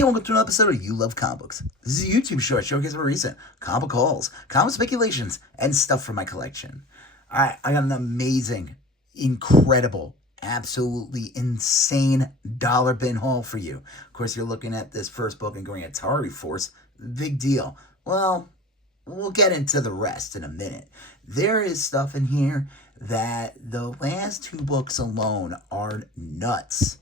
Hey, welcome to another episode of You Love Comic Books. This is a YouTube show I showcase more recent comic hauls, comic speculations, and stuff from my collection. Alright, I got an amazing, incredible, absolutely insane dollar bin haul for you. Of course, you're looking at this first book and going Atari Force. Big deal. Well, we'll get into the rest in a minute. There is stuff in here that the last two books alone are nuts.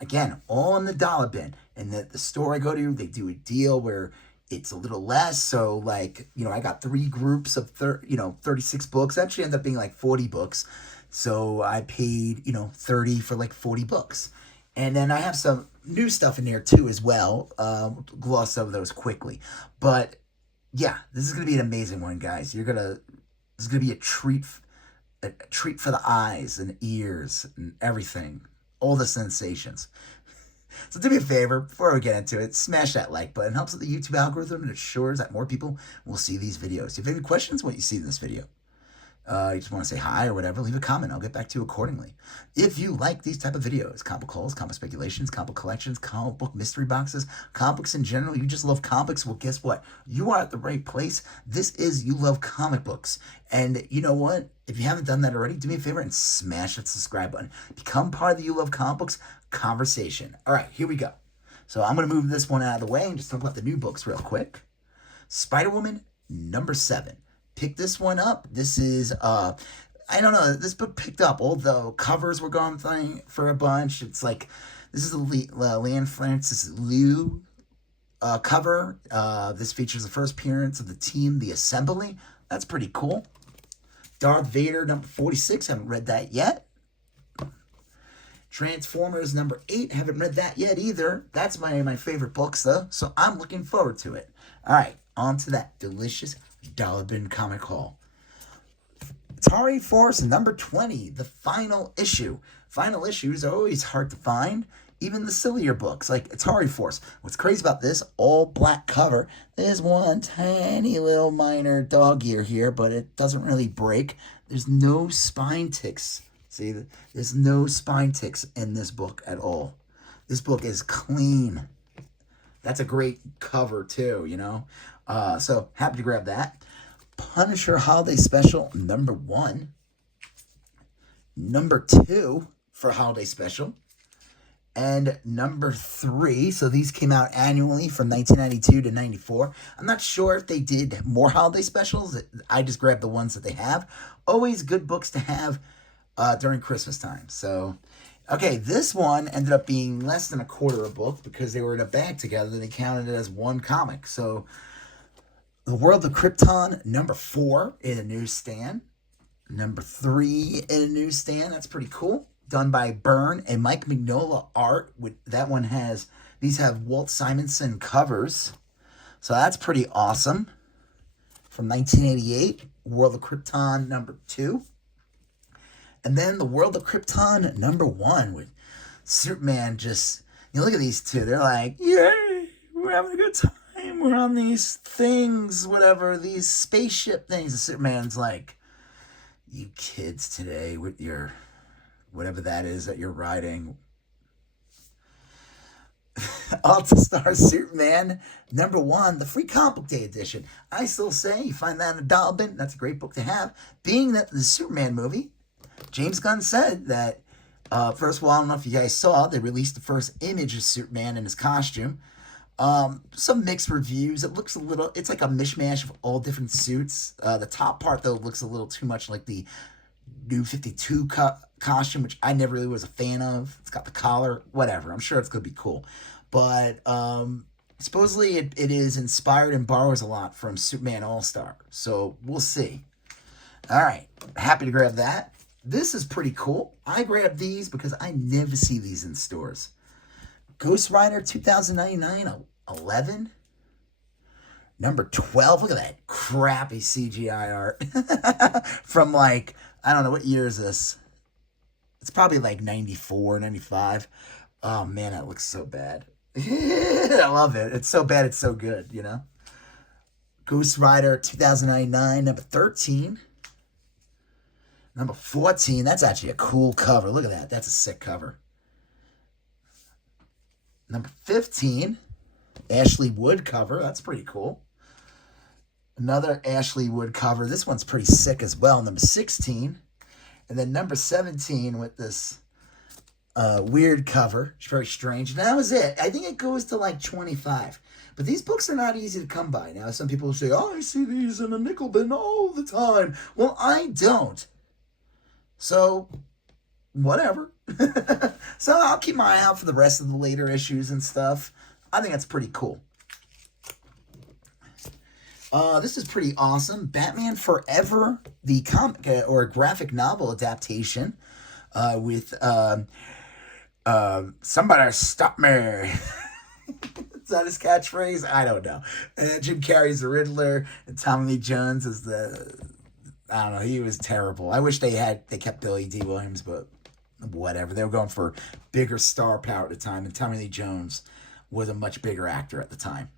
Again, all in the dollar bin. And the store I go to, they do a deal where it's a little less. So, like, I got three groups of 36 books. Actually ended up being like 40 books. So I paid, 30 for like 40 books. And then I have some new stuff in there too as well. Gloss over those quickly. But yeah, this is gonna be an amazing one, guys. This is gonna be a treat for the eyes and ears and everything, all the sensations. So do me a favor, before we get into it, smash that like button. It helps with the YouTube algorithm and ensures that more people will see these videos. If you have any questions on what you see in this video, you just want to say hi or whatever, leave a comment. I'll get back to you accordingly. If you like these type of videos, comic hauls, comic speculations, comic collections, comic book mystery boxes, comics in general, you just love comics, well, guess what? You are at the right place. This is You Love Comic Books. And you know what? If you haven't done that already, do me a favor and smash that subscribe button. Become part of the You Love Comic Books conversation. All right, here we go. So I'm going to move this one out of the way and just talk about the new books real quick. Spider-Woman #7. Pick this one up. This is, I don't know, this book picked up, although covers were going for a bunch. It's like, this is a Leanne Francis Liu cover. This features the first appearance of the team, The Assembly. That's pretty cool. Darth Vader #46, haven't read that yet. Transformers #8, haven't read that yet either. That's my favorite books, though, so I'm looking forward to it. All right, on to that delicious dollar bin comic haul. Atari Force #20, the final issue. Final issues are always hard to find, even the sillier books like Atari Force. What's crazy about this, all black cover, there's one tiny little minor dog ear here, but it doesn't really break. There's no spine ticks. See, there's no spine ticks in this book at all. This book is clean. That's a great cover too, so happy to grab that. Punisher Holiday Special #1. #2 for Holiday Special. And #3. So these came out annually from 1992 to 94. I'm not sure if they did more holiday specials. I just grabbed the ones that they have. Always good books to have during Christmas time. So, okay, this one ended up being less than a quarter a book because they were in a bag together and they counted it as one comic. So, The World of Krypton #4 in a newsstand. #3 in a newsstand. That's pretty cool. Done by Byrne and Mike Mignola art. That one these have Walt Simonson covers. So that's pretty awesome. From 1988, World of Krypton #2. And then The World of Krypton #1 with Superman just, look at these two. They're like, yay, we're having a good time. We're on these things, whatever, these spaceship things. And Superman's like, you kids today with your, whatever that is that you're riding. All-Star Superman #1, the free comic book day edition. I still say you find that in a dollar bin. That's a great book to have. Being that the Superman movie, James Gunn said that, first of all, I don't know if you guys saw, they released the first image of Superman in his costume. Some mixed reviews. It's like a mishmash of all different suits. The top part, though, looks a little too much like the New 52 costume, which I never really was a fan of. It's got the collar, whatever. I'm sure it's going to be cool. But supposedly it is inspired and borrows a lot from Superman All-Star. So we'll see. All right. Happy to grab that. This is pretty cool. I grabbed these because I never see these in stores. Ghost Rider 2099 11. #12. Look at that crappy CGI art. From like, I don't know, what year is this? It's probably like 94, 95. Oh man, that looks so bad. I love it. It's so bad, it's so good, Ghost Rider 2099 #13. #14. That's actually a cool cover. Look at that. That's a sick cover. Number 15, Ashley Wood cover. That's pretty cool. Another Ashley Wood cover. This one's pretty sick as well. Number 16. And then number 17 with this weird cover. It's very strange. And that was it. I think it goes to like 25. But these books are not easy to come by. Now, some people say, oh, I see these in a nickel bin all the time. Well, I don't. So, whatever. So, I'll keep my eye out for the rest of the later issues and stuff. I think that's pretty cool. This is pretty awesome. Batman Forever, the comic or graphic novel adaptation with somebody stop me. Is that his catchphrase? I don't know. Jim Carrey's the Riddler, and Tommy Lee Jones is the... I don't know. He was terrible. I wish they kept Billy D. Williams, but whatever. They were going for bigger star power at the time, and Tommy Lee Jones was a much bigger actor at the time.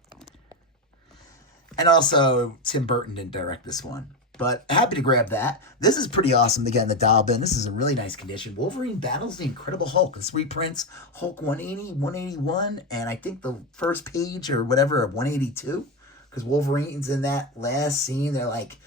And also, Tim Burton didn't direct this one. But happy to grab that. This is pretty awesome to get in the dial bin. This is in really nice condition. Wolverine battles the Incredible Hulk. This reprints Hulk 180, 181, and I think the first page or whatever of 182. Because Wolverine's in that last scene. They're like,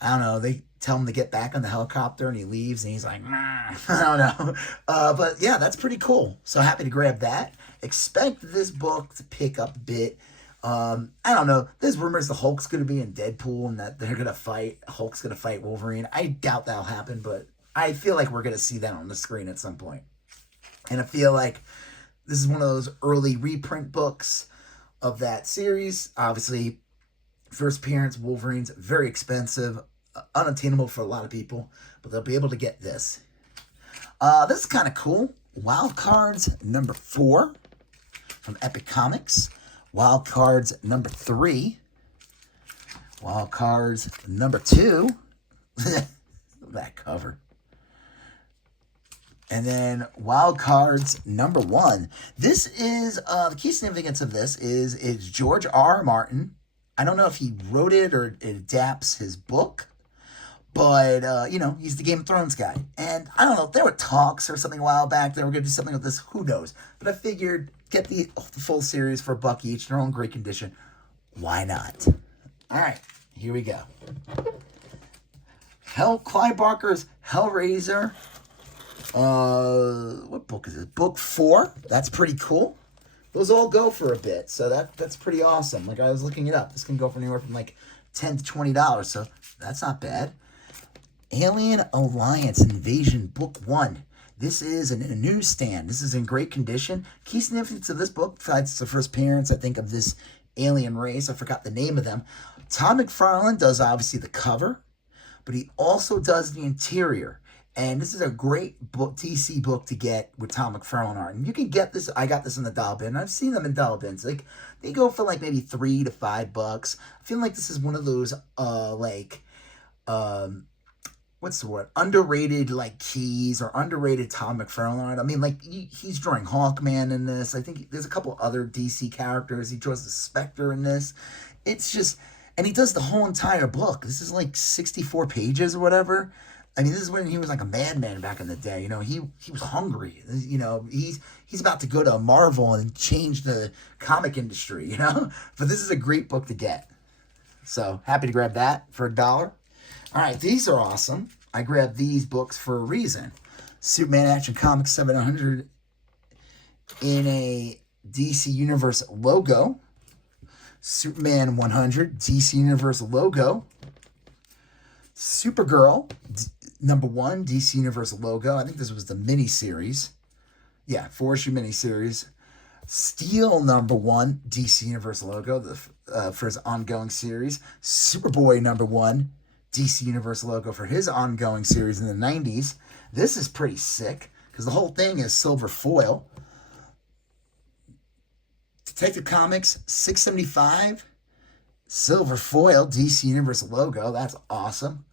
I don't know, they tell him to get back on the helicopter and he leaves and he's like, nah. I don't know. But yeah, that's pretty cool. So happy to grab that. Expect this book to pick up a bit. I don't know. There's rumors the Hulk's going to be in Deadpool and that they're going to fight. Hulk's going to fight Wolverine. I doubt that'll happen, but I feel like we're going to see that on the screen at some point. And I feel like this is one of those early reprint books of that series. Obviously, first appearance, Wolverine's very expensive, unattainable for a lot of people, but they'll be able to get this. This is kind of cool. Wild Cards number 4 from Epic Comics. Wild Cards number 3. Wild Cards number 2. That cover. And then Wild Cards number 1. This is, the key significance of this is George R. Martin. I don't know if he wrote it or it adapts his book. But, he's the Game of Thrones guy. And I don't know, there were talks or something a while back. They were going to do something with this. Who knows? But I figured, get the full series for $1 each. They're all in great condition. Why not? All right, here we go. Clive Barker's Hellraiser. What book is it? Book 4. That's pretty cool. Those all go for a bit. So that's pretty awesome. Like, I was looking it up. This can go for anywhere from like $10 to $20. So that's not bad. Alien Alliance Invasion Book 1. This is in a newsstand. This is in great condition. Key significance of this book, besides the first appearance, I think, of this alien race. I forgot the name of them. Todd McFarlane does, obviously, the cover, but he also does the interior. And this is a great book, DC book to get with Todd McFarlane art. And you can get this. I got this in the dial bin. I've seen them in dial bins. Like, they go for like maybe $3 to $5. I feel like this is one of those, what's the word? Underrated, like, keys or underrated Todd McFarlane art. I mean, like, he's drawing Hawkman in this. I think there's a couple other DC characters. He draws the Spectre in this. It's just, and he does the whole entire book. This is like 64 pages or whatever. I mean, this is when he was like a madman back in the day. He was hungry. He's about to go to Marvel and change the comic industry, But this is a great book to get. So, happy to grab that for $1. All right, these are awesome. I grabbed these books for a reason. Superman Action Comics 700 in a DC Universe logo. Superman 100 DC Universe logo. Supergirl number 1 DC Universe logo. I think this was the mini-series. Yeah, 4-issue mini-series. Steel number 1 DC Universe logo for his ongoing series. Superboy number 1 DC Universe logo for his ongoing series in the 90s. This is pretty sick because the whole thing is silver foil. Detective Comics 675 silver foil DC Universe logo. That's awesome.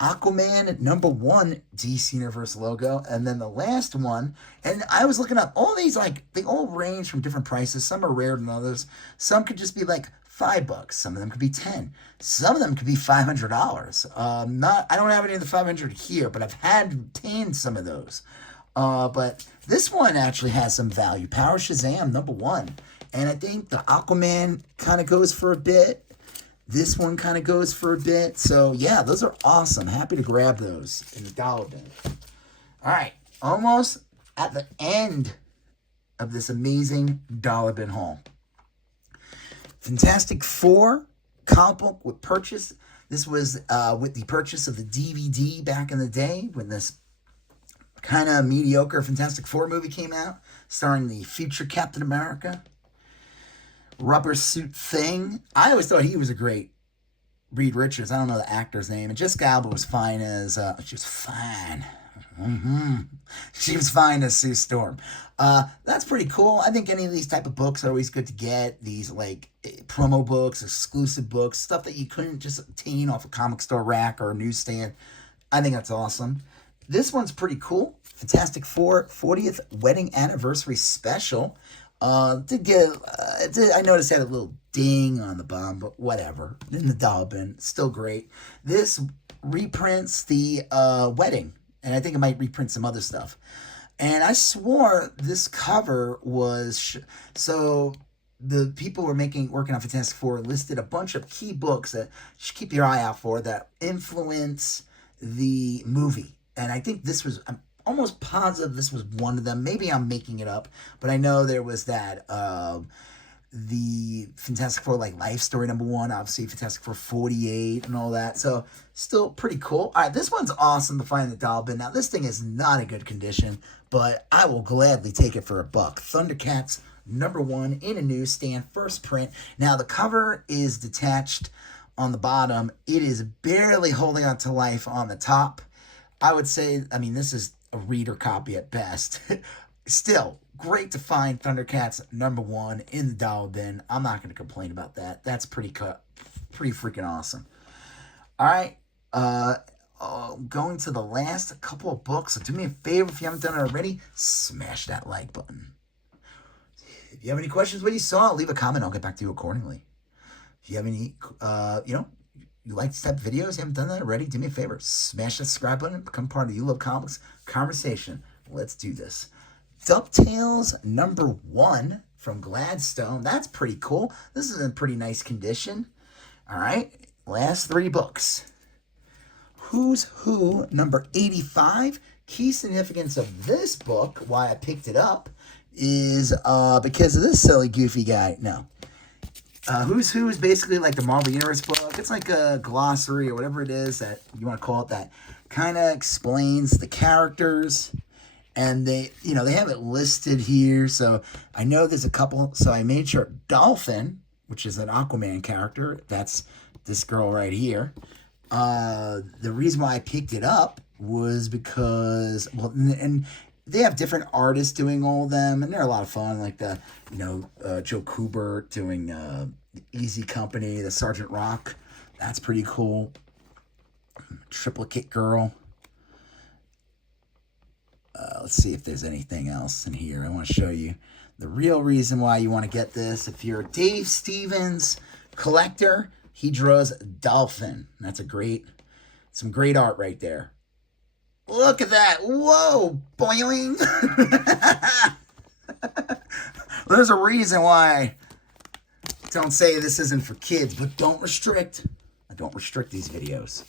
Aquaman number 1 DC Universe logo. And then the last one, and I was looking up, all these, like, they all range from different prices. Some are rarer than others. Some could just be like $5. Some of them could be $10. Some of them could be $500. I don't have any of the 500 here, but I've had obtained some of those. But this one actually has some value. Power Shazam, #1. And I think the Aquaman kind of goes for a bit. This one kind of goes for a bit. So, yeah, those are awesome. Happy to grab those in the dollar bin. All right, almost at the end of this amazing dollar bin haul. Fantastic Four comic book with purchase. This was with the purchase of the DVD back in the day when this kind of mediocre Fantastic Four movie came out, starring the future Captain America. Rubber Suit Thing. I always thought he was a great Reed Richards. I don't know the actor's name. And Jessica Alba was fine as, she was fine. She was fine as Sue Storm. That's pretty cool. I think any of these type of books are always good to get. These like promo books, exclusive books, stuff that you couldn't just obtain off a comic store rack or a newsstand. I think that's awesome. This one's pretty cool. Fantastic Four 40th Wedding Anniversary Special. I noticed it had a little ding on the bottom, but whatever. In the dollar bin, still great. This reprints the wedding, and I think it might reprint some other stuff. And I swore this cover was so the people working on Fantastic Four listed a bunch of key books that you should keep your eye out for that influence the movie. And I think this was, I'm almost positive this was one of them. Maybe I'm making it up, but I know there was that, the Fantastic Four, like, Life Story #1, obviously Fantastic Four 48 and all that. So, still pretty cool. All right, this one's awesome to find in the dollar bin. Now, this thing is not in good condition, but I will gladly take it for $1. Thundercats #1 in a newsstand, first print. Now, the cover is detached on the bottom. It is barely holding on to life on the top. I would say, I mean, this is a reader copy at best. Still, great to find Thundercats #1 in the dollar bin. I'm not going to complain about that. That's pretty freaking awesome. All right, going to the last couple of books. So do me a favor, if you haven't done it already, smash that like button. If you have any questions when you saw it, leave a comment. I'll get back to you accordingly. If you have any, you like this type of videos, you haven't done that already, do me a favor, smash that subscribe button, become part of the You Love Comics conversation. Let's do this. DuckTales #1 from Gladstone. That's pretty cool. This is in pretty nice condition. All right, last 3 books. Who's Who #85. Key significance of this book, why I picked it up, is because of this silly goofy guy. No. Who's Who is basically like the Marvel Universe book. It's like a glossary or whatever it is that you want to call it, that kind of explains the characters. And they have it listed here. So I know there's a couple. So I made sure Dolphin, which is an Aquaman character, that's this girl right here. The reason why I picked it up was because, well, and they have different artists doing all of them, and they're a lot of fun. Like the, Joe Kubert doing Easy Company, the Sergeant Rock. That's pretty cool. Triplicate Girl. Let's see if there's anything else in here. I want to show you the real reason why you want to get this. If you're a Dave Stevens collector, he draws Dolphin. That's some great art right there. Look at that. Whoa, boing. There's a reason why I don't say this isn't for kids, but don't restrict. I don't restrict these videos.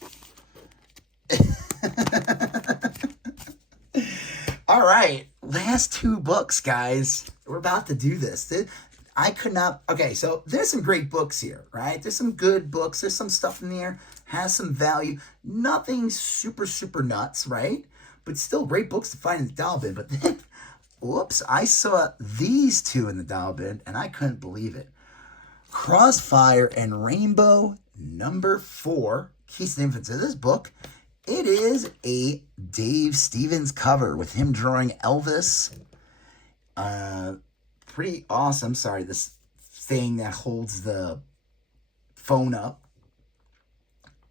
All right, last 2 books, guys. We're about to do this. I could not. Okay, so there's some great books here, right? There's some good books. There's some stuff in there, has some value. Nothing super, super nuts, right? But still great books to find in the dollar bin. But then, whoops, I saw these 2 in the dollar bin, and I couldn't believe it. Crossfire and Rainbow #4. Key significance of this book. It is a Dave Stevens cover with him drawing Elvis. Pretty awesome. Sorry, this thing that holds the phone up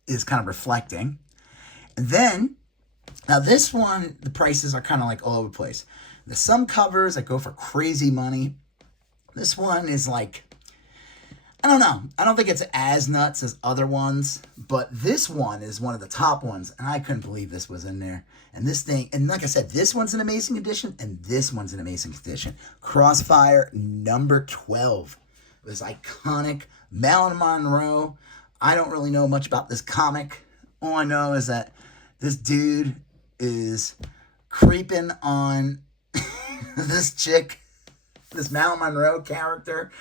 is kind of reflecting. And then, now this one, the prices are kind of like all over the place. There's some covers that go for crazy money. This one is like I don't know. I don't think it's as nuts as other ones, but this one is one of the top ones, and I couldn't believe this was in there. And this thing, and like I said, this one's an amazing edition, and this one's an amazing edition. Crossfire number 12. It was iconic. Marilyn Monroe. I don't really know much about this comic. All I know is that this dude is creeping on this chick, this Marilyn Monroe character.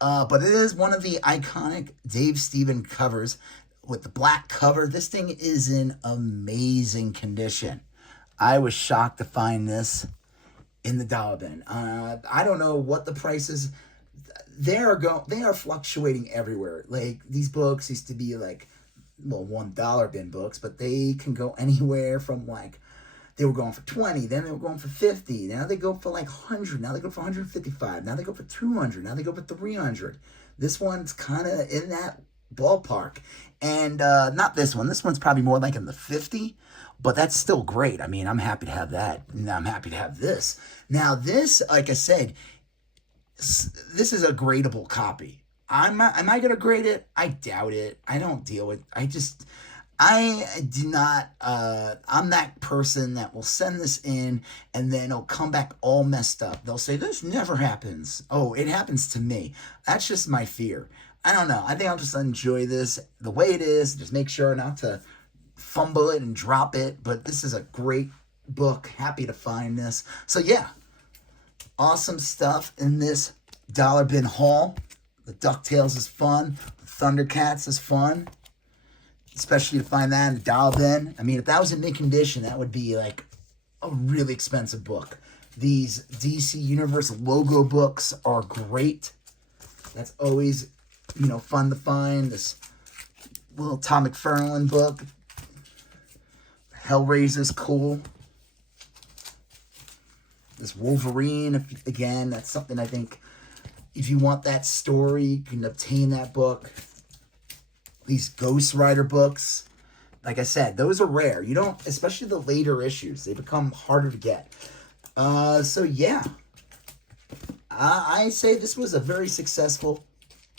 But it is one of the iconic Dave Stevens covers with the black cover. This thing is in amazing condition. I was shocked to find this in the dollar bin. I don't know what the price is. They are fluctuating everywhere. Like, these books used to be like, well, $1 bin books, but they can go anywhere from like, they were going for 20, then they were going for 50. Now they go for like 100. Now they go for 155. Now they go for 200. Now they go for 300. This one's kind of in that ballpark. And not this one. This one's probably more like in the 50, but that's still great. I mean, I'm happy to have that. And I'm happy to have this. Now this, like I said, this is a gradable copy. Am I going to grade it? I doubt it. I don't deal with, I do not, I'm that person that will send this in and then it'll come back all messed up. They'll say, this never happens. Oh, it happens to me. That's just my fear. I don't know. I think I'll just enjoy this the way it is. Just make sure not to fumble it and drop it. But this is a great book. Happy to find this. So yeah, awesome stuff in this dollar bin haul. The DuckTales is fun. The Thundercats is fun. Especially to find that in a dollar bin. I mean, if that was in mint condition, that would be like a really expensive book. These DC Universe logo books are great. That's always, fun to find. This little Tom McFarlane book. Hellraiser's cool. This Wolverine, again, that's something I think if you want that story, you can obtain that book. These Ghost Rider books, like I said, those are rare. You don't, especially the later issues, they become harder to get. So yeah, I say this was a very successful,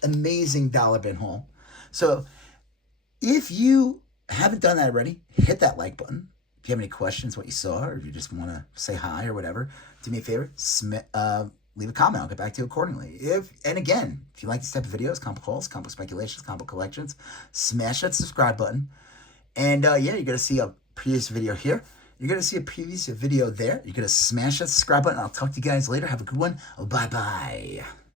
amazing dollar bin haul. So if you haven't done that already, hit that like button. If you have any questions, what you saw, or if you just want to say hi or whatever, do me a favor, leave a comment. I'll get back to you accordingly. And again, if you like this type of videos, comic hauls, comic speculations, comic collections, smash that subscribe button. And yeah, you're going to see a previous video here. You're going to see a previous video there. You're going to smash that subscribe button. I'll talk to you guys later. Have a good one. Oh, bye-bye.